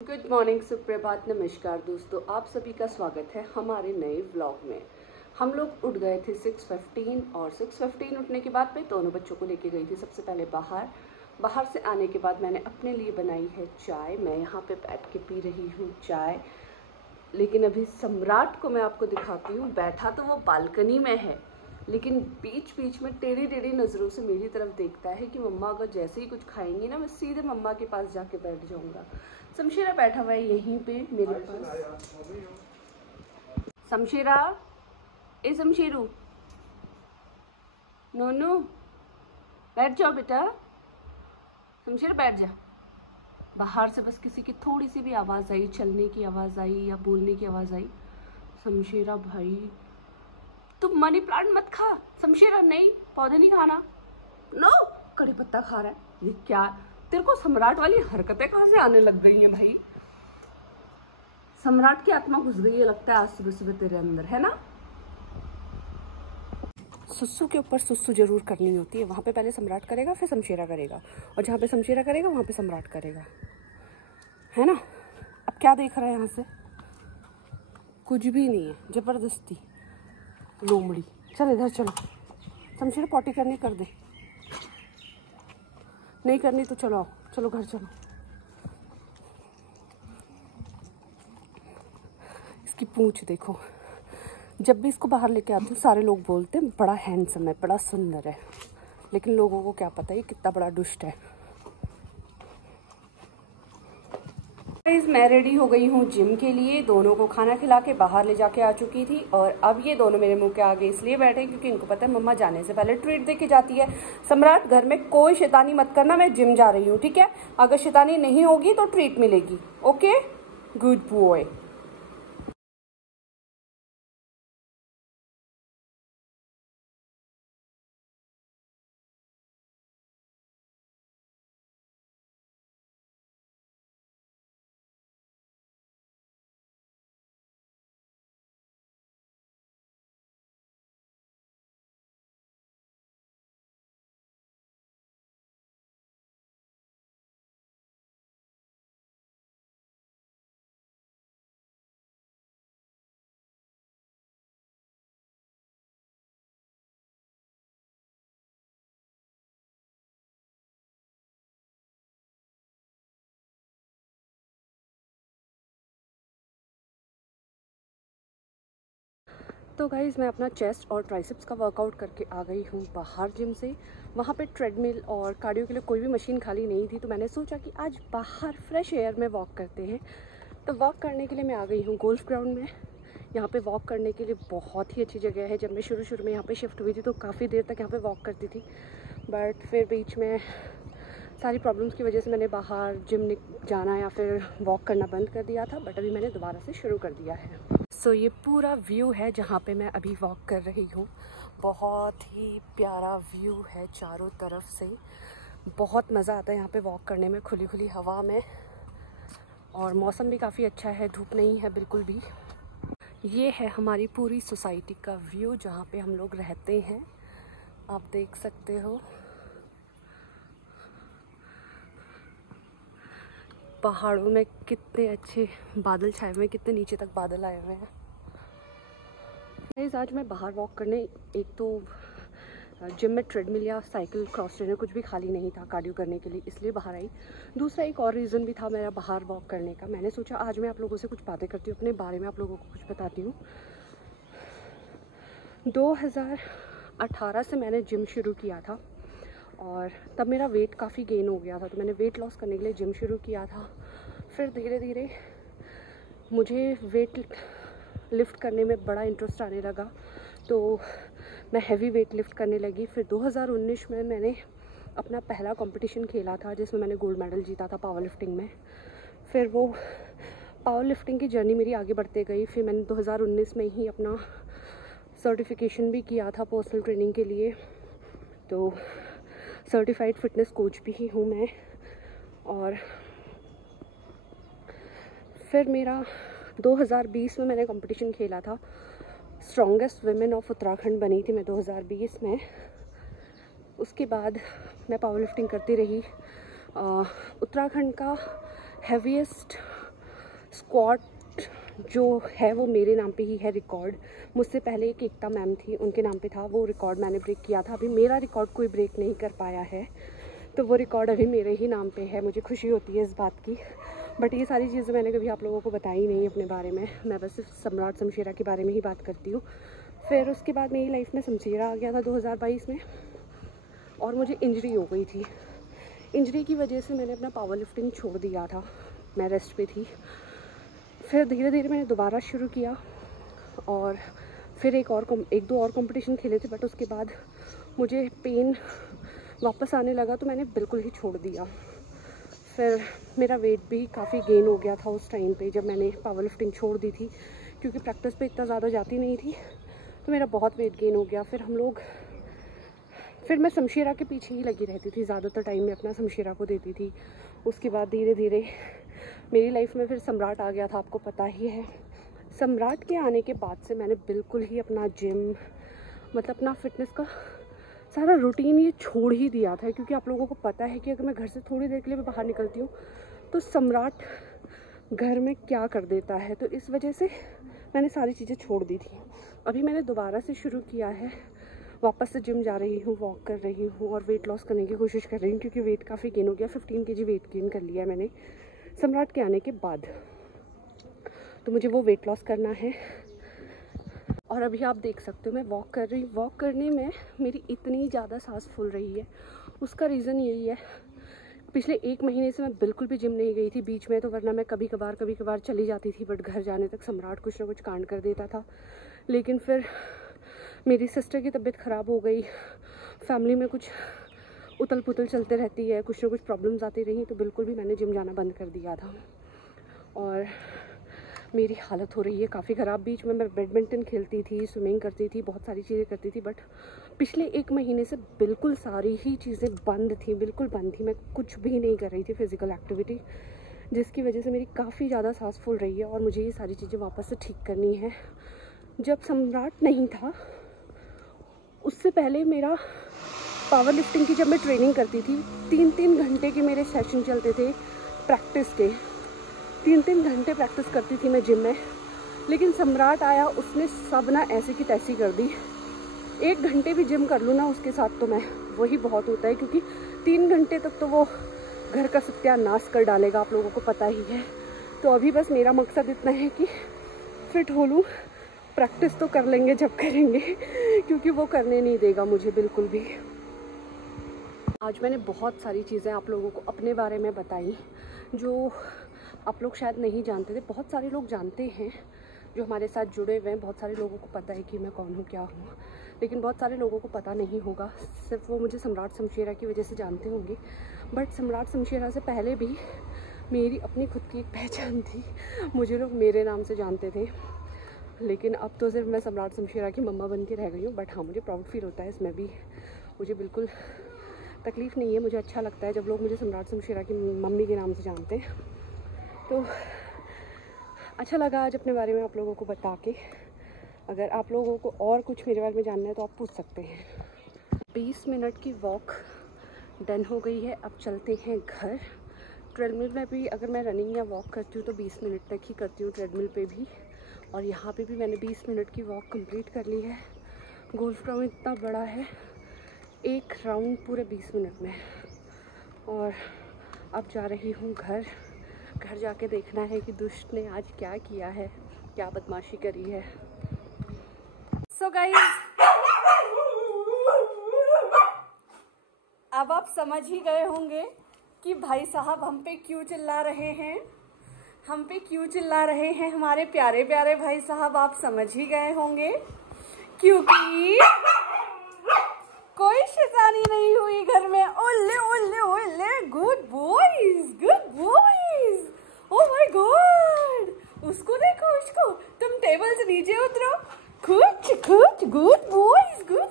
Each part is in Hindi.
गुड मॉर्निंग, सुप्रभात, नमस्कार दोस्तों, आप सभी का स्वागत है हमारे नए व्लॉग में। हम लोग उठ गए थे 6:15 और 6:15 उठने के बाद मैं दोनों बच्चों को लेके गई थी सबसे पहले बाहर से आने के बाद मैंने अपने लिए बनाई है चाय। मैं यहाँ पे बैठ के पी रही हूँ चाय। लेकिन अभी सम्राट को मैं आपको दिखाती हूँ। बैठा तो वो बालकनी में है, लेकिन बीच बीच में टेढ़ी टेढ़ी नज़रों से मेरी तरफ देखता है कि मम्मा अगर जैसे ही कुछ खाएंगी ना, मैं सीधे मम्मा के पास जाके बैठ जाऊँगा। शमशेरा बैठा हुआ है यहीं पे मेरे पास। शमशेरा, ए शमशेरू, नोनू बैठ जाओ बेटा। शमशेरा बैठ जा। बाहर से बस किसी की थोड़ी सी भी आवाज़ आई, चलने की आवाज़ आई या बोलने की आवाज़ आई, शमशेरा भाई तुम मनी प्लांट मत खा। शमशेरा नहीं, पौधे नहीं खाना। नो, कड़ी पत्ता खा रहा है। ये क्या, तेरे को सम्राट वाली हरकतें कहाँ से आने लग गई हैं भाई? सम्राट की आत्मा घुस गई है लगता है आज सुबह सुबह तेरे अंदर, है ना? सुसु के ऊपर सुसु जरूर करनी होती है। वहाँ पे पहले सम्राट करेगा, फिर शमशेरा करेगा, और जहाँ पे शमशेरा करेगा वहाँ पे सम्राट करेगा, है ना? अब क्या देख रहा है यहाँ से? कुछ भी नहीं है, जबरदस्ती लोमड़ी। चल इधर चलो। शमशेरा पॉटी करनी कर दे, नहीं करनी तो चलो आओ, चलो घर चलो। इसकी पूंछ देखो। जब भी इसको बाहर लेके आती हूँ सारे लोग बोलते हैं बड़ा हैंडसम है, बड़ा सुंदर है, लेकिन लोगों को क्या पता है कितना बड़ा दुष्ट है। मैं रेडी हो गई हूँ जिम के लिए। दोनों को खाना खिला के बाहर ले जाके आ चुकी थी, और अब ये दोनों मेरे मुंह के आगे इसलिए बैठे क्योंकि इनको पता है मम्मा जाने से पहले ट्रीट दे के जाती है। सम्राट, घर में कोई शैतानी मत करना, मैं जिम जा रही हूँ, ठीक है? अगर शैतानी नहीं होगी तो ट्रीट मिलेगी, ओके? Good boy. तो गाइज़, मैं अपना चेस्ट और ट्राइसेप्स का वर्कआउट करके आ गई हूँ बाहर जिम से। वहाँ पे ट्रेडमिल और कार्डियो के लिए कोई भी मशीन खाली नहीं थी, तो मैंने सोचा कि आज बाहर फ्रेश एयर में वॉक करते हैं। तो वॉक करने के लिए मैं आ गई हूँ गोल्फ ग्राउंड में। यहाँ पे वॉक करने के लिए बहुत ही अच्छी जगह है। जब मैं शुरू में यहाँ पे शिफ्ट हुई थी तो काफ़ी देर तक यहाँ पे वॉक करती थी, बट फिर बीच में सारी प्रॉब्लम्स की वजह से मैंने बाहर जिम जाना या फिर वॉक करना बंद कर दिया था, बट अभी मैंने दोबारा से शुरू कर दिया है। सो ये पूरा व्यू है जहाँ पे मैं अभी वॉक कर रही हूँ। बहुत ही प्यारा व्यू है चारों तरफ से। बहुत मज़ा आता है यहाँ पे वॉक करने में, खुली खुली हवा में, और मौसम भी काफ़ी अच्छा है, धूप नहीं है बिल्कुल भी। ये है हमारी पूरी सोसाइटी का व्यू जहाँ पे हम लोग रहते हैं, आप देख सकते हो। पहाड़ों में कितने अच्छे बादल छाए हुए हैं, कितने नीचे तक बादल आए हुए हैं। आज मैं बाहर वॉक करने, एक तो जिम में ट्रेडमिल या साइकिल, क्रॉस ट्रेनर कुछ भी खाली नहीं था कार्डियो करने के लिए, इसलिए बाहर आई। दूसरा एक और रीज़न भी था मेरा बाहर वॉक करने का। मैंने सोचा आज मैं आप लोगों से कुछ बातें करती हूँ, अपने बारे में आप लोगों को कुछ बताती हूँ। 2018 से मैंने जिम शुरू किया था, और तब मेरा वेट काफ़ी गेन हो गया था, तो मैंने वेट लॉस करने के लिए जिम शुरू किया था। फिर धीरे धीरे मुझे वेट लिफ्ट करने में बड़ा इंटरेस्ट आने लगा, तो मैं हैवी वेट लिफ्ट करने लगी। फिर 2019 में मैंने अपना पहला कंपटीशन खेला था जिसमें मैंने गोल्ड मेडल जीता था पावर लिफ्टिंग में। फिर वो पावर लिफ्टिंग की जर्नी मेरी आगे बढ़ते गई। फिर मैंने 2019 में ही अपना सर्टिफिकेशन भी किया था पर्सनल ट्रेनिंग के लिए, तो सर्टिफाइड फिटनेस कोच भी ही हूँ मैं। और फिर मेरा 2020 में मैंने कंपटीशन खेला था, स्ट्रॉन्गेस्ट वुमेन ऑफ उत्तराखंड बनी थी मैं 2020 में। उसके बाद मैं पावर लिफ्टिंग करती रही। उत्तराखंड का हैवीएस्ट स्क्वाट जो है वो मेरे नाम पे ही है रिकॉर्ड। मुझसे पहले एक एकता मैम थी, उनके नाम पे था, वो रिकॉर्ड मैंने ब्रेक किया था। अभी मेरा रिकॉर्ड कोई ब्रेक नहीं कर पाया है, तो वो रिकॉर्ड अभी मेरे ही नाम पे है। मुझे खुशी होती है इस बात की। बट ये सारी चीज़ें मैंने कभी आप लोगों को बताई नहीं अपने बारे में। मैं बस सिर्फ सम्राट शमशेरा के बारे में ही बात करती हूँ। फिर उसके बाद मेरी लाइफ में शमशेरा आ गया था 2022 में, और मुझे इंजरी हो गई थी। इंजरी की वजह से मैंने अपना पावर लिफ्टिंग छोड़ दिया था, मैं रेस्ट पे थी। फिर धीरे धीरे मैंने दोबारा शुरू किया, और फिर एक दो और कंपटीशन खेले थे। बट उसके बाद मुझे पेन वापस आने लगा, तो मैंने बिल्कुल ही छोड़ दिया। फिर मेरा वेट भी काफ़ी गेन हो गया था उस टाइम पे, जब मैंने पावर लिफ्टिंग छोड़ दी थी, क्योंकि प्रैक्टिस पे इतना ज़्यादा जाती नहीं थी, तो मेरा बहुत वेट गेन हो गया। फिर मैं शमशेरा के पीछे ही लगी रहती थी, ज़्यादातर टाइम में अपना शमशेरा को देती थी। उसके बाद धीरे धीरे मेरी लाइफ में फिर सम्राट आ गया था, आपको पता ही है। सम्राट के आने के बाद से मैंने बिल्कुल ही अपना जिम, मतलब अपना फिटनेस का सारा रूटीन ये छोड़ ही दिया था, क्योंकि आप लोगों को पता है कि अगर मैं घर से थोड़ी देर के लिए बाहर निकलती हूँ तो सम्राट घर में क्या कर देता है। तो इस वजह से मैंने सारी चीज़ें छोड़ दी थी। अभी मैंने दोबारा से शुरू किया है, वापस से जिम जा रही हूँ, वॉक कर रही हूँ और वेट लॉस करने की कोशिश कर रही हूँ, क्योंकि वेट काफ़ी गेन हो गया। 15 kg वेट गेन कर लिया है मैंने सम्राट के आने के बाद, तो मुझे वो वेट लॉस करना है। और अभी आप देख सकते हो मैं वॉक कर रही हूँ। वॉक करने में मेरी इतनी ज़्यादा सांस फूल रही है, उसका रीज़न यही है, पिछले 1 महीने से मैं बिल्कुल भी जिम नहीं गई थी बीच में, तो वरना मैं कभी कभार चली जाती थी। बट घर जाने तक सम्राट कुछ ना कुछ कांड कर देता था। लेकिन फिर मेरी सिस्टर की तबीयत ख़राब हो गई, फैमिली में कुछ उतल पुतल चलते रहती है, कुछ ना कुछ प्रॉब्लम्स आती रही, तो बिल्कुल भी मैंने जिम जाना बंद कर दिया था। और मेरी हालत हो रही है काफ़ी ख़राब। बीच में मैं बैडमिंटन खेलती थी, स्विमिंग करती थी, बहुत सारी चीज़ें करती थी, बट पिछले 1 महीने से बिल्कुल सारी ही चीज़ें बंद थी, बिल्कुल बंद थी। मैं कुछ भी नहीं कर रही थी फिज़िकल एक्टिविटी, जिसकी वजह से मेरी काफ़ी ज़्यादा सांस फूल रही है, और मुझे ये सारी चीज़ें वापस से ठीक करनी है। जब सम्राट नहीं था उससे पहले मेरा पावर लिफ्टिंग की, जब मैं ट्रेनिंग करती थी, 3-3 घंटे के मेरे सेशन चलते थे प्रैक्टिस के। 3-3 घंटे प्रैक्टिस करती थी मैं जिम में। लेकिन सम्राट आया, उसने सब ना ऐसे की तैसी कर दी। 1 घंटे भी जिम कर लूँ ना उसके साथ, तो मैं वही बहुत होता है, क्योंकि 3 घंटे तक तो वो घर का सत्यानाश कर डालेगा, आप लोगों को पता ही है। तो अभी बस मेरा मकसद इतना है कि फिट हो लूँ। प्रैक्टिस तो कर लेंगे जब करेंगे, क्योंकि वो करने नहीं देगा मुझे बिल्कुल भी। आज मैंने बहुत सारी चीज़ें आप लोगों को अपने बारे में बताई, जो आप लोग शायद नहीं जानते थे। बहुत सारे लोग जानते हैं जो हमारे साथ जुड़े हुए हैं, बहुत सारे लोगों को पता है कि मैं कौन हूँ, क्या हूँ, लेकिन बहुत सारे लोगों को पता नहीं होगा। सिर्फ वो मुझे सम्राट शमशेरा की वजह से जानते होंगे, बट सम्राट शमशेरा से पहले भी मेरी अपनी खुद की एक पहचान थी। मुझे लोग मेरे नाम से जानते थे, लेकिन अब तो सिर्फ मैं सम्राट शमशेरा की मम्मा बन के रह गई हूँ। बट हाँ, मुझे प्राउड फील होता है इसमें भी, मुझे बिल्कुल तकलीफ़ नहीं है। मुझे अच्छा लगता है जब लोग मुझे सम्राट शमशेरा की मम्मी के नाम से जानते हैं। तो अच्छा लगा आज अपने बारे में आप लोगों को बता के। अगर आप लोगों को और कुछ मेरे बारे में जानना है तो आप पूछ सकते हैं। 20 मिनट की वॉक डन हो गई है, अब चलते हैं घर। ट्रेडमिल में भी अगर मैं रनिंग या वॉक करती हूँ तो 20 मिनट तक ही करती हूँ ट्रेडमिल पे भी, और यहाँ पे भी मैंने 20 मिनट की वॉक कंप्लीट कर ली है। गोल्फ ग्राउंड इतना बड़ा है, एक राउंड पूरे 20 मिनट में। और अब जा रही हूँ घर जाके देखना है कि दुष्ट ने आज क्या किया है, क्या बदमाशी करी है। सो गाइस, अब आप समझ ही गए होंगे कि भाई साहब हम पे क्यों चिल्ला रहे हैं, हमारे प्यारे प्यारे भाई साहब। आप समझ ही गए होंगे, क्योंकि कोई शैतानी नहीं हुई घर में। ओले ओले ओले, good boys, oh my God, उसको देखो, उसको। तुम टेबल से नीचे उतरो, कुछ गुड बॉयज, गुड।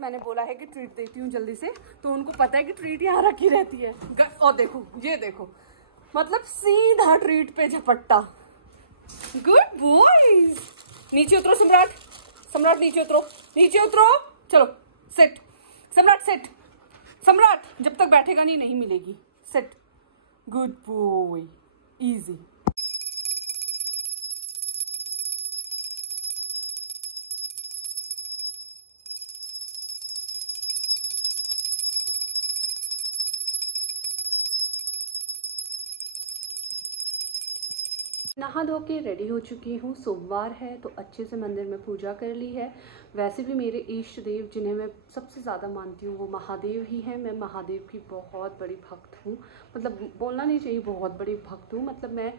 मैंने बोला है कि ट्रीट देती हूँ जल्दी से, तो उनको पता है कि ट्रीट यहाँ रखी रहती है। और देखो, ये देखो, मतलब सीधा ट्रीट पे झपट्टा। Good boys. नीचे उतरो सम्राट, नीचे उतरो, चलो सिट सम्राट, सिट। सम्राट जब तक बैठेगा नहीं मिलेगी। Set, good boy, easy. नहा धो के रेडी हो चुकी हूँ। सोमवार है तो अच्छे से मंदिर में पूजा कर ली है। वैसे भी मेरे इष्ट देव जिन्हें मैं सबसे ज़्यादा मानती हूँ वो महादेव ही हैं। मैं महादेव की बहुत बड़ी भक्त हूँ, मतलब बोलना नहीं चाहिए, बहुत बड़ी भक्त हूँ। मतलब मैं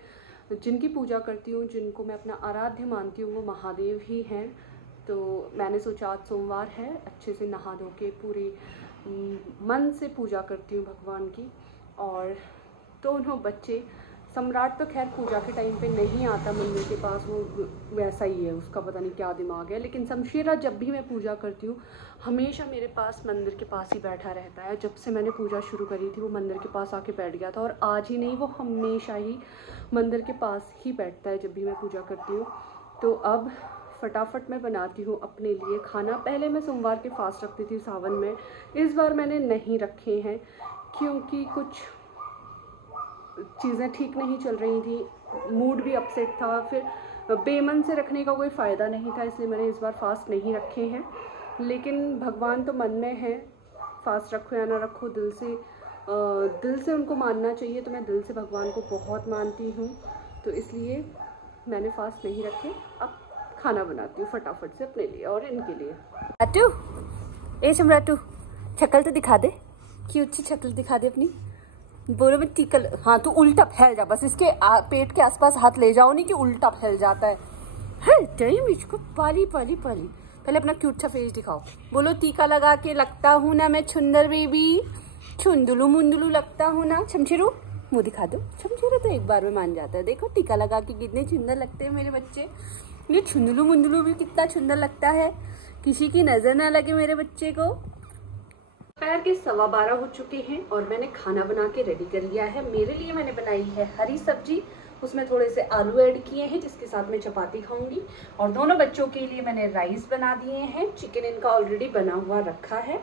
जिनकी पूजा करती हूँ, जिनको मैं अपना आराध्य मानती हूँ, वो महादेव ही हैं। तो मैंने सोचा आज सोमवार है, अच्छे से नहा धो के पूरे मन से पूजा करती हूँ भगवान की। और दोनों बच्चे, सम्राट तो खैर पूजा के टाइम पे नहीं आता मंदिर के पास, वो वैसा ही है, उसका पता नहीं क्या दिमाग है। लेकिन शमशेरा जब भी मैं पूजा करती हूँ हमेशा मेरे पास मंदिर के पास ही बैठा रहता है। जब से मैंने पूजा शुरू करी थी वो मंदिर के पास आके बैठ गया था, और आज ही नहीं, वो हमेशा ही मंदिर के पास ही बैठता है जब भी मैं पूजा करती हूँ। तो अब फटाफट मैं बनाती हूँ अपने लिए खाना। पहले मैं सोमवार के फास्ट रखती थी सावन में, इस बार मैंने नहीं रखे हैं क्योंकि कुछ चीज़ें ठीक नहीं चल रही थी, मूड भी अपसेट था, फिर बेमन से रखने का कोई फ़ायदा नहीं था, इसलिए मैंने इस बार फास्ट नहीं रखे हैं। लेकिन भगवान तो मन में है, फास्ट रखो या ना रखो, दिल से उनको मानना चाहिए। तो मैं दिल से भगवान को बहुत मानती हूँ, तो इसलिए मैंने फास्ट नहीं रखे। अब खाना बनाती हूँ फटाफट से अपने लिए और इनके लिए। राटू, ए सम्राटू, शक्ल तो दिखा दे, क्यूट सी शक्ल दिखा दे अपनी। बोलो में टीका, हाँ तू उल्टा फैल जा, बस इसके पेट के आसपास हाथ ले जाओ, नहीं कि उल्टा फैल जाता है। हर टाइम इसको पाली पाली पाली। पहले अपना क्यूट सा फेस दिखाओ, बोलो टीका लगा के लगता हूँ ना मैं सुंदर बेबी, छुंदुलू मुंदुलू लगता हूँ ना। शमशेरू मुँह दिखा दो। शमशेरू तो एक बार में मान जाता है, देखो टीका लगा के कितने सुंदर लगते हैं मेरे बच्चे। ये छुंदुलू मुंदुलू भी कितना सुंदर लगता है, किसी की नजर ना लगे मेरे बच्चे को। दोपहर के 12:15 हो चुके हैं और मैंने खाना बना के रेडी कर लिया है। मेरे लिए मैंने बनाई है हरी सब्जी, उसमें थोड़े से आलू ऐड किए हैं जिसके साथ मैं चपाती खाऊंगी। और दोनों बच्चों के लिए मैंने राइस बना दिए हैं, चिकन इनका ऑलरेडी बना हुआ रखा है।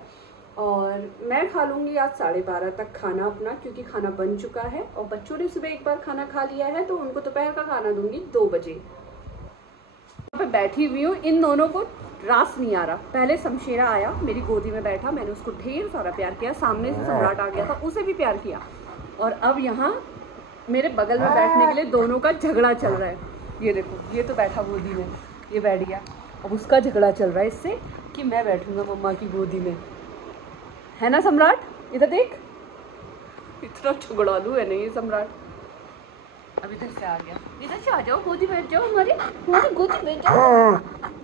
और मैं खा लूँगी आज 12:30 तक खाना अपना, क्योंकि खाना बन चुका है। और बच्चों ने सुबह एक बार खाना खा लिया है तो उनको दोपहर का खाना दूंगी 2 बजे। यहाँ पे बैठी हुई हूँ, इन दोनों को रास नहीं आ रहा। पहले शमशेरा आया, मेरी गोदी में बैठा, मैंने उसको ढेर सारा प्यार किया। सामने से सम्राट आ गया था, उसे भी प्यार किया। और अब यहाँ मेरे बगल में बैठने के लिए दोनों का झगड़ा चल रहा है। ये देखो, ये तो बैठा गोदी में, ये बैठ गया। अब उसका झगड़ा चल रहा है इससे कि मैं बैठूंगा मम्मा की गोदी में, है ना सम्राट? इधर देख, इतना झगड़ालू है नहीं ये सम्राट। अब इधर से आ गया, इधर से आ जाओ, गोदी बैठ जाओ, हमारी गोदी बैठ जाओ।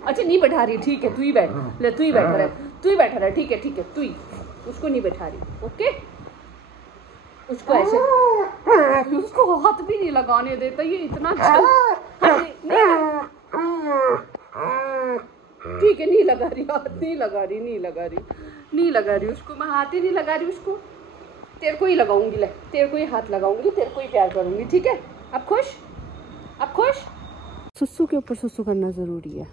अच्छा नहीं बैठा रही, ठीक है तू ही बैठ ले, तू ही बैठा रहा है, तू ही बैठा रहा है, ठीक है ठीक है, तू ही, उसको नहीं बैठा रही, ओके। उसको ऐसे, उसको हाथ भी नहीं लगाने देता ये, इतना ठीक है, नहीं लगा रही हाथ, नहीं लगा रही, नहीं लगा रही, नहीं लगा रही उसको, मैं हाथ ही नहीं लगा रही उसको। तेरे को ही लगाऊंगी, ले तेरे को ही हाथ लगाऊंगी, तेरे को ही प्यार करूंगी, ठीक है? अब खुश, अब खुश। सुसु के ऊपर सुसु करना जरूरी है।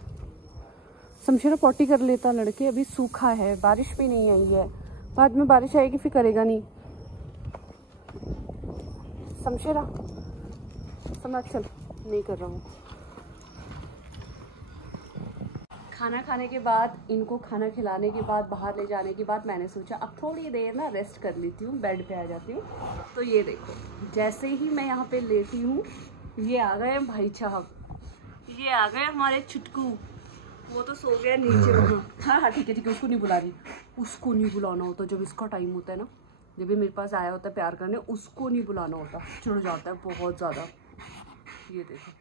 शमशेरा पॉटी कर लेता लड़के, अभी सूखा है, बारिश भी नहीं आई है, बाद में बारिश आएगी फिर करेगा नहीं। शमशेरा, सम्राट चल, नहीं कर रहा हूँ। खाना खाने के बाद, इनको खाना खिलाने के बाद, बाहर ले जाने के बाद मैंने सोचा अब थोड़ी देर ना रेस्ट कर लेती हूँ, बेड पे आ जाती हूँ। तो ये देखो, जैसे ही मैं यहाँ पे लेटी हूँ, ये आ गए भाई साहब, ये आ गए हमारे छुटकू। वो तो सो गया नीचे वहाँ। हाँ हाँ ठीक है ठीक है, उसको नहीं बुला रही, उसको नहीं बुलाना होता जब इसका टाइम होता है ना, जब भी मेरे पास आया होता है प्यार करने, उसको नहीं बुलाना होता, चिढ़ जाता है बहुत ज़्यादा। ये देखो,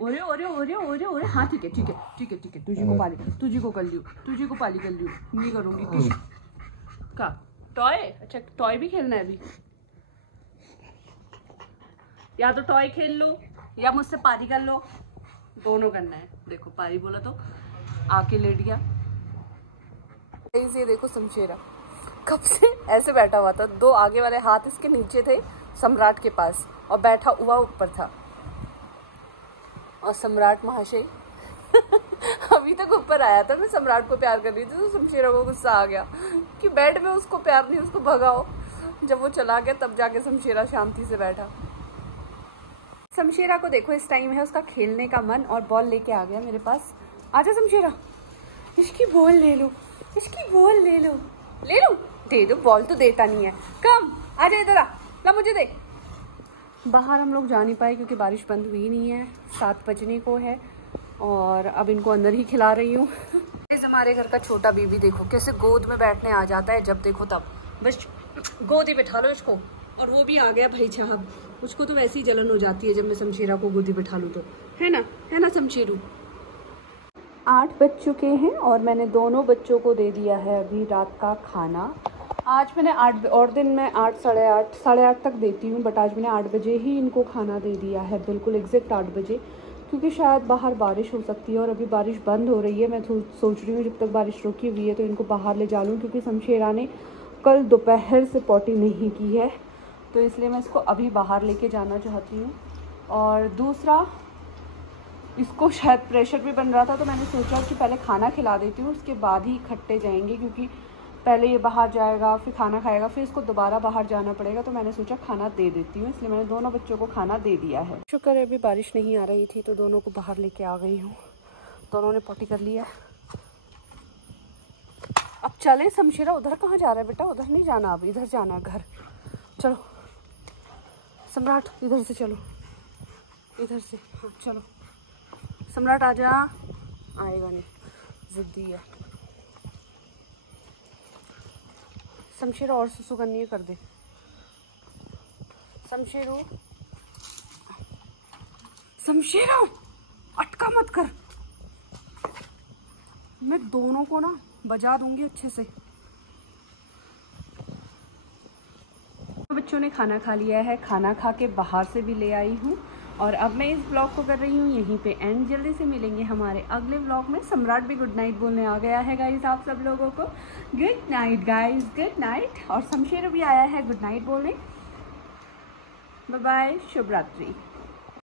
ओरे ओरे ओरे ओरे ओरे, हाँ ठीक है ठीक है ठीक है ठीक है, तुझी को पाली, तुझी को कर लियो, तुझी को पाली कर लियो, नहीं करूँगी किसी का टॉय। अच्छा टॉय भी खेलना है अभी, या तो टॉय खेल लो या मुझसे पारी कर लो, दोनों करना है। देखो पारी बोला तो आके लेट गया। ये देखो शमशेरा कब से ऐसे बैठा हुआ था, 2 आगे वाले हाथ इसके नीचे थे सम्राट के पास, और बैठा हुआ ऊपर था। और सम्राट महाशय अब अभी तक ऊपर आया था, मैं सम्राट को प्यार कर रही थी तो शमशेरा को गुस्सा आ गया कि बेड में उसको प्यार नहीं, उसको भगाओ। जब वो चला गया तब जाके शमशेरा शांति से बैठा। शमशेरा को देखो इस टाइम है उसका खेलने का मन और बॉल लेके आ गया मेरे पास। आजा शमशेरा, इसकी बॉल ले लो, इसकी बॉल ले लो, ले लो, दे दो, बॉल तो देता नहीं है। कम आजा इधर आ, ला मुझे देख। बाहर हम लोग जा नहीं पाए क्योंकि बारिश बंद हुई नहीं है, 7 बजने को है और अब इनको अंदर ही खिला रही हूँ। हमारे घर का छोटा बेबी देखो कैसे गोद में बैठने आ जाता है, जब देखो तब बस गोद ही बैठा लो इसको। और वो भी आ गया भाई साहब, उसको तो वैसे ही जलन हो जाती है जब मैं शमशेरा को गोदी बैठा लूँ तो, है ना शमशेरू। 8 बज चुके हैं और मैंने दोनों बच्चों को दे दिया है अभी रात का खाना। आज मैंने 8 और दिन में 8 साढ़े आठ तक देती हूँ, बट आज मैंने 8 बजे ही इनको खाना दे दिया है, बिल्कुल एग्जैक्ट 8 बजे, क्योंकि शायद बाहर बारिश हो सकती है और अभी बारिश बंद हो रही है। मैं सोच रही हूँ जब तक बारिश रुकी हुई है तो इनको बाहर ले जा लूँ, क्योंकि शमशेरा ने कल दोपहर से पॉटी नहीं की है, तो इसलिए मैं इसको अभी बाहर लेके जाना चाहती हूँ। और दूसरा, इसको शायद प्रेशर भी बन रहा था तो मैंने सोचा कि पहले खाना खिला देती हूँ, उसके बाद ही इकट्ठे जाएंगे, क्योंकि पहले ये बाहर जाएगा फिर खाना खाएगा फिर इसको दोबारा बाहर जाना पड़ेगा, तो मैंने सोचा खाना दे देती हूँ, इसलिए मैंने दोनों बच्चों को खाना दे दिया है। शुक्र है अभी बारिश नहीं आ रही थी तो दोनों को बाहर लेके आ गई हूँ, दोनों ने पॉटी कर लिया। अब चलें। शमशेरा उधर कहाँ जा रहा है बेटा, उधर नहीं जाना, अब इधर जाना है घर। चलो सम्राट इधर से चलो, इधर से, हाँ चलो सम्राट आजा। आएगा नहीं, जिद्दी है। शमशेरा और सुसु करनी है, कर दे शमशेरू। शमशेरा अटका मत कर, मैं दोनों को ना बजा दूंगी अच्छे से। बच्चों ने खाना खा लिया है, खाना खा के बाहर से भी ले आई हूँ और अब मैं इस ब्लॉग को कर रही हूँ यहीं पे एंड। जल्दी से मिलेंगे हमारे अगले ब्लॉग में। सम्राट भी गुड नाइट बोलने आ गया है गाइस आप सब लोगों को। Good night guys, good night. और शमशेरा भी आया है गुड नाइट बोलने। बाय बाय, शुभ रात्रि।